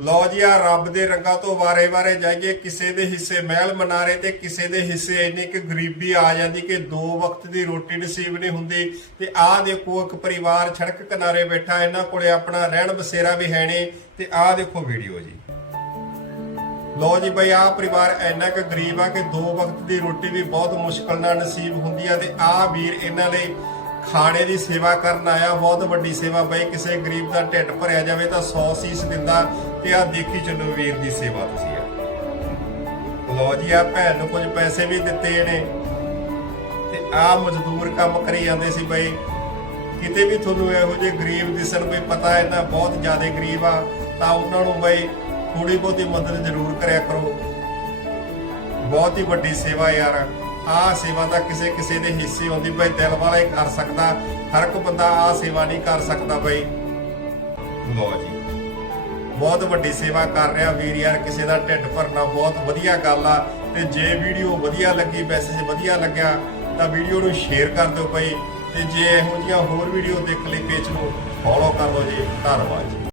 ਲਓ ਜੀ ਆ ਰੱਬ ਦੇ ਰੰਗਾਂ ਤੋਂ ਵਾਰੇ-ਵਾਰੇ ਜਾਈਏ। ਕਿਸੇ ਦੇ ਹਿੱਸੇ ਮਹਿਲ ਮਨਾਰੇ ਤੇ ਕਿਸੇ ਦੇ ਹਿੱਸੇ ਇੰਨੀ ਕਿ ਗਰੀਬੀ ਆ ਜਾਂਦੀ ਕਿ ਦੋ ਵਕਤ ਦੀ ਰੋਟੀ ਨਸੀਬ ਨਹੀਂ ਹੁੰਦੀ। ਤੇ ਆਹ ਦੇਖੋ, ਇੱਕ ਪਰਿਵਾਰ ਸੜਕ ਕਿਨਾਰੇ ਬੈਠਾ, ਇਹਨਾਂ ਕੋਲੇ ਆਪਣਾ ਰਹਿਣ ਬਸੇਰਾ ਵੀ ਹੈ ਨਹੀਂ। ਤੇ ਆਹ ਦੇਖੋ ਵੀਡੀਓ ਜੀ। ਲੋ ਜੀ ਬਈ, ਆਹ ਪਰਿਵਾਰ ਇੰਨਾ ਕੁ ਗਰੀਬ ਆ ਕਿ ਦੋ ਵਕਤ ਦੀ ਰੋਟੀ ਵੀ ਬਹੁਤ ਮੁਸ਼ਕਲ ਨਾਲ ਨਸੀਬ ਹੁੰਦੀ ਆ। ਤੇ ਆਹ ਵੀਰ ਇਹਨਾਂ ਲਈ ਖਾਣੇ ਦੀ ਸੇਵਾ ਕਰਨ ਆਇਆ। ਬਹੁਤ ਵੱਡੀ ਸੇਵਾ ਬਈ, ਕਿਸੇ ਗਰੀਬ ਦਾ ਢਿੱਡ ਭਰਿਆ ਜਾਵੇ ਤਾਂ 100 ਸੀਸ ਦਿੰਦਾ। ਤੇ ਆਹ ਦੇਖੀ ਚੱਲੋ ਵੀਰ ਦੀ ਸੇਵਾ ਤੁਸੀਂ ਆ। ਲੋ ਜੀ ਆ ਭੈਣ ਨੂੰ ਕੁਝ ਪੈਸੇ ਵੀ ਦਿੱਤੇ ਨੇ। ਤੇ ਆਹ ਮਜ਼ਦੂਰ ਕੰਮ ਕਰੀ ਜਾਂਦੇ ਸੀ ਬਈ। ਕਿਤੇ ਵੀ ਤੁਹਾਨੂੰ ਇਹੋ ਜਿਹੇ ਗਰੀਬ ਦਿਸਣ, ਕੋਈ ਪਤਾ ਇਹਨਾਂ ਬਹੁਤ ਜ਼ਿਆਦਾ ਗਰੀਬ ਆ, ਤਾਂ ਉਹਨਾਂ ਨੂੰ ਬਈ ਥੋੜੀ ਬਹੁਤੀ ਮਦਦ ਜ਼ਰੂਰ ਕਰਿਆ ਕਰੋ। ਬਹੁਤ ਹੀ ਵੱਡੀ ਸੇਵਾ ਯਾਰ। ਆਹ ਸੇਵਾ ਤਾਂ ਕਿਸੇ ਕਿਸੇ ਦੇ ਹਿੱਸੇ ਹੁੰਦੀ ਬਈ ਦਿਲ ਵਾਲਾ ਹੀ ਕਰ ਸਕਦਾ। ਹਰ ਇੱਕ ਬੰਦਾ ਆਹ ਸੇਵਾ ਨਹੀਂ ਕਰ ਸਕਦਾ ਬਈ। ਲੋ ਜੀ। ਬਹੁਤ ਵੱਡੀ ਸੇਵਾ ਕਰ ਰਿਹਾ ਵੀਰ ਯਾਰ, ਕਿਸੇ ਦਾ ਢਿੱਡ ਭਰਨਾ ਬਹੁਤ ਵਧੀਆ ਗੱਲ ਆ। ਤੇ ਜੇ ਵੀਡੀਓ ਵਧੀਆ ਲੱਗੀ ਮੈਸੇਜ ਵਧੀਆ ਲੱਗਿਆ, ਤਾਂ ਵੀਡੀਓ ਨੂੰ ਸ਼ੇਅਰ ਕਰ ਦਿਓ ਬਈ। ਤੇ ਜੇ ਇਹੋ ਜਿਹੀਆਂ ਹੋਰ ਵੀਡੀਓ ਦੇਖ ਲਈ ਪੇਜ ਨੂੰ ਫੋਲੋ ਕਰ ਲਓ ਜੀ। ਧੰਨਵਾਦ ਜੀ।